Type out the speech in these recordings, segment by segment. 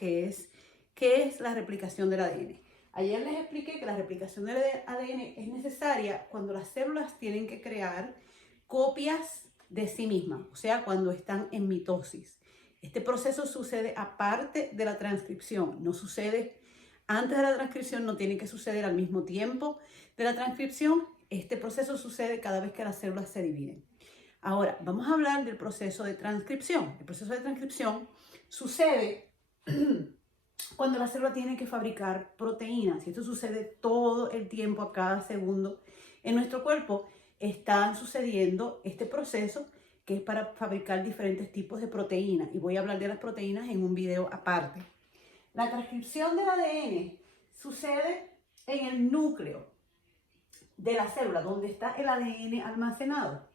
qué es la replicación del ADN. Ayer les expliqué que la replicación del ADN es necesaria cuando las células tienen que crear copias de sí mismas, o sea, cuando están en mitosis. Este proceso sucede aparte de la transcripción, no sucede antes de la transcripción, no tiene que suceder al mismo tiempo de la transcripción. Este proceso sucede cada vez que las células se dividen. Ahora, vamos a hablar del proceso de transcripción. El proceso de transcripción sucede cuando la célula tiene que fabricar proteínas. Y esto sucede todo el tiempo, a cada segundo. En nuestro cuerpo está sucediendo este proceso que es para fabricar diferentes tipos de proteínas. Y voy a hablar de las proteínas en un video aparte. La transcripción del ADN sucede en el núcleo de la célula, donde está el ADN almacenado.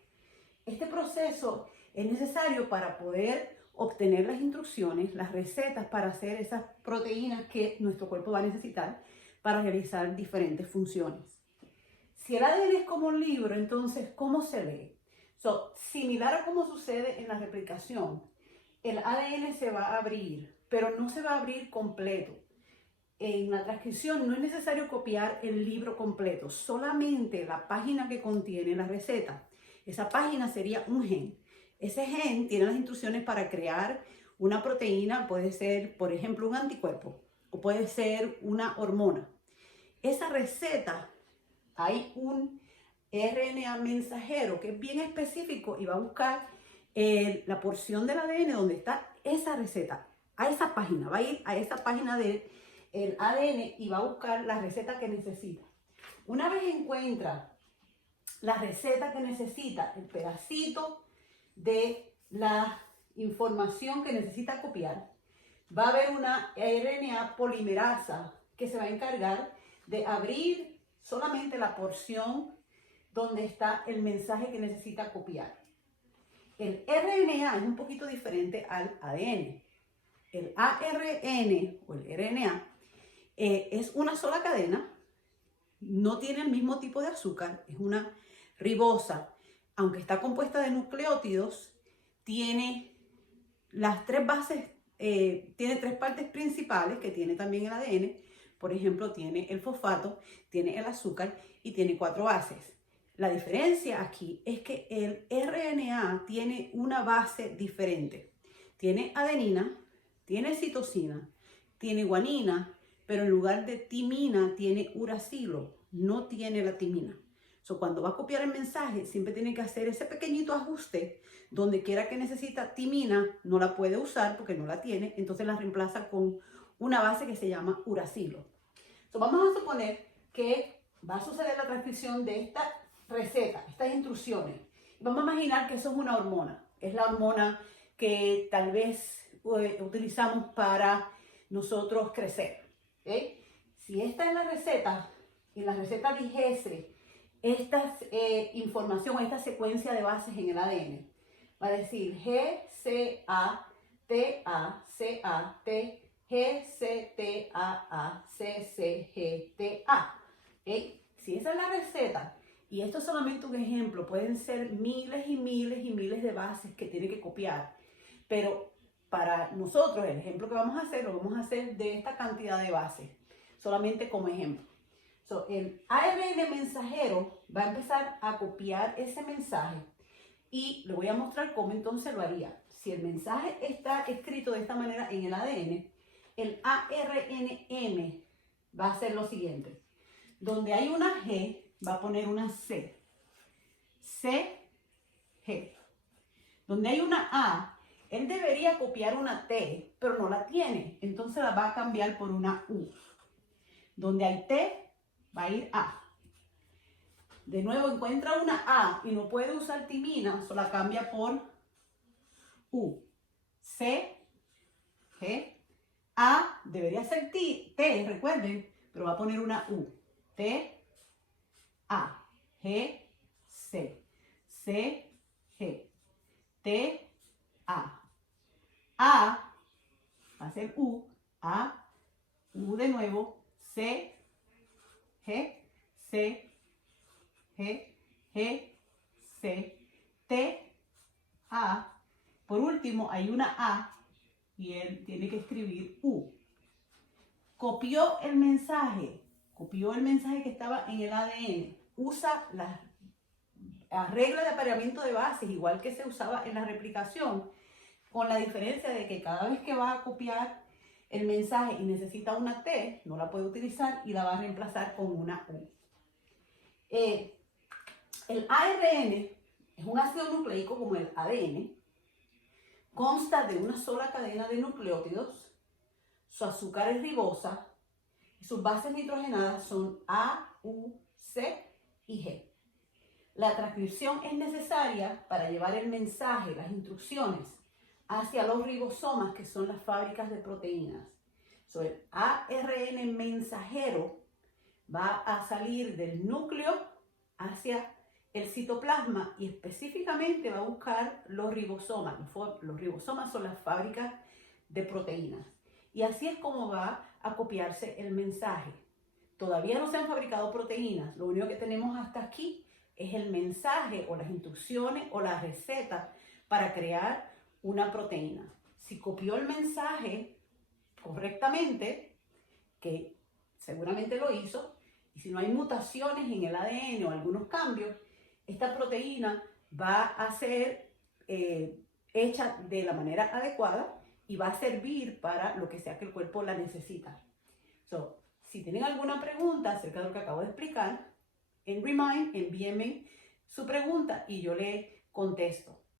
Este proceso es necesario para poder obtener las instrucciones, las recetas para hacer esas proteínas que nuestro cuerpo va a necesitar para realizar diferentes funciones. Si el ADN es como un libro, entonces, ¿cómo se lee? Similar a como sucede en la replicación, el ADN se va a abrir, pero no se va a abrir completo. En la transcripción no es necesario copiar el libro completo, solamente la página que contiene la receta. Esa página sería un gen. Ese gen tiene las instrucciones para crear una proteína, puede ser, por ejemplo, un anticuerpo o puede ser una hormona. Esa receta, hay un RNA mensajero que es bien específico y va a buscar la porción del ADN donde está esa receta, a esa página, va a ir a esa página del ADN y va a buscar la receta que necesita. Una vez encuentra la receta que necesita, el pedacito de la información que necesita copiar, va a haber una RNA polimerasa que se va a encargar de abrir solamente la porción donde está el mensaje que necesita copiar. El RNA es un poquito diferente al ADN. El ARN o el RNA es una sola cadena, no tiene el mismo tipo de azúcar, es una ribosa, aunque está compuesta de nucleótidos, tiene las tres bases, tiene tres partes principales que tiene también el ADN. Por ejemplo, tiene el fosfato, tiene el azúcar y tiene 4 bases. La diferencia aquí es que el RNA tiene una base diferente. Tiene adenina, tiene citosina, tiene guanina, pero en lugar de timina tiene uracilo, no tiene la timina. Cuando va a copiar el mensaje, siempre tiene que hacer ese pequeñito ajuste. Donde quiera que necesita timina, no la puede usar porque no la tiene, entonces la reemplaza con una base que se llama uracilo. Vamos a suponer que va a suceder la transcripción de esta receta, estas instrucciones. Vamos a imaginar que eso es una hormona. Es la hormona que tal vez utilizamos para nosotros crecer. ¿Okay? Si esta es la receta, y la receta dijese esta información, esta secuencia de bases en el ADN, va a decir G, C, A, T, A, C, A, T, G, C, T, A, C, C, G, T, A. ¿Okay? Si esa es la receta, y esto es solamente un ejemplo, pueden ser miles y miles y miles de bases que tiene que copiar, pero para nosotros el ejemplo que vamos a hacer, lo vamos a hacer de esta cantidad de bases, solamente como ejemplo. El ARN mensajero va a empezar a copiar ese mensaje y le voy a mostrar cómo entonces lo haría. Si el mensaje está escrito de esta manera en el ADN, el ARNM va a hacer lo siguiente. Donde hay una G, va a poner una C. C, G. Donde hay una A, él debería copiar una T, pero no la tiene. Entonces la va a cambiar por una U. Donde hay T, va a ir A. De nuevo encuentra una A y no puede usar timina, solo la cambia por U. C, G, A, debería ser T, recuerden, pero va a poner una U. T, A, G, C, C, G, T, A. A va a ser U, A, U de nuevo, C, G, C, G, G, C, T, A. Por último, hay una A y él tiene que escribir U. copió el mensaje que estaba en el ADN, usa la regla de apareamiento de bases, igual que se usaba en la replicación, con la diferencia de que cada vez que va a copiar el mensaje y necesita una T, no la puede utilizar y la va a reemplazar con una U. El ARN es un ácido nucleico como el ADN, consta de una sola cadena de nucleótidos, su azúcar es ribosa y sus bases nitrogenadas son A, U, C y G. La transcripción es necesaria para llevar el mensaje, las instrucciones, hacia los ribosomas, que son las fábricas de proteínas. El ARN mensajero va a salir del núcleo hacia el citoplasma y específicamente va a buscar los ribosomas. Los ribosomas son las fábricas de proteínas. Y así es como va a copiarse el mensaje. Todavía no se han fabricado proteínas. Lo único que tenemos hasta aquí es el mensaje o las instrucciones o la receta para crear una proteína. Si copió el mensaje correctamente, que seguramente lo hizo, y si no hay mutaciones en el ADN o algunos cambios, esta proteína va a ser hecha de la manera adecuada y va a servir para lo que sea que el cuerpo la necesita. Si tienen alguna pregunta acerca de lo que acabo de explicar, en Remind, envíenme su pregunta y yo le contesto.